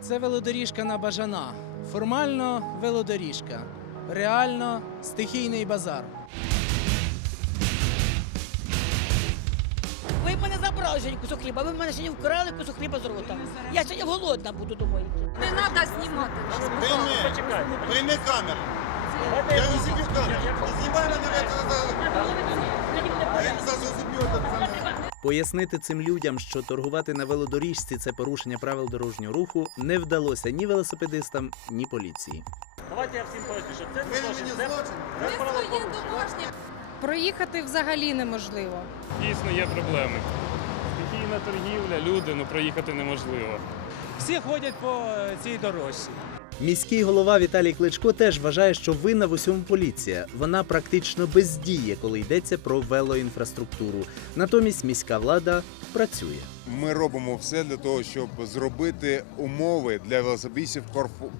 Це велодоріжка на бажана. Формально велодоріжка. Реально стихійний базар. Ви мене забрали сьогодні кусок хліба, ви в мене сьогодні вкрали кусок хліба з рота. Я сьогодні голодна буду, думаєте. Не треба знімати. Прийми, прийми камеру. Я не зіб'ю камеру. Пояснити цим людям, що торгувати на велодоріжці це порушення правил дорожнього руху, не вдалося ні велосипедистам, ні поліції. Давайте я всім поясню, що це не злочин, це, злочин. це правопорушення. Проїхати взагалі неможливо. Дійсно є проблеми. Стихійна торгівля, люди, ну проїхати неможливо. Всі ходять по е, цій дорожці. Міський голова Віталій Кличко теж вважає, що винна в усьому поліція. Вона практично бездіє, коли йдеться про велоінфраструктуру. Натомість міська влада працює. Ми робимо все для того, щоб зробити умови для велосипедистів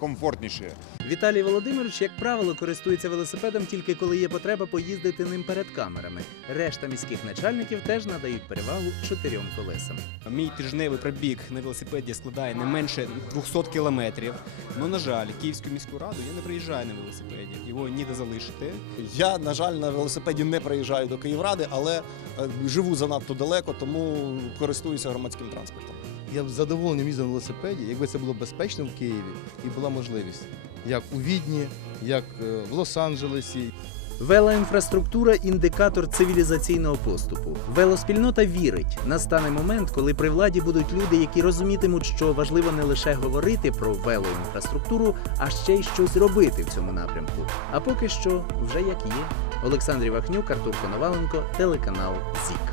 комфортніші. Віталій Володимирович, як правило, користується велосипедом тільки коли є потреба поїздити ним перед камерами. Решта міських начальників теж надають перевагу чотирьом колесам. Мій тижневий пробіг на велосипеді складає не менше 200 кілометрів. Ну, на жаль, Київську міську раду я не приїжджаю на велосипеді. Його ніде залишити. Я, на жаль, на велосипеді не приїжджаю до Київради, але е, живу занадто далеко, тому користуюся громадським транспортом. Я б задоволений задоволенням їздив на велосипеді, якби це було безпечно в Києві і була можливість. Як у Відні, як е, в Лос-Анджелесі. Велоінфраструктура індикатор цивілізаційного поступу. Велоспільнота вірить, настане момент, коли при владі будуть люди, які розумітимуть, що важливо не лише говорити про велоінфраструктуру, а ще й щось робити в цьому напрямку. А поки що вже як є. Олександр Вахнюк, Артур Коноваленко, телеканал ЗІК.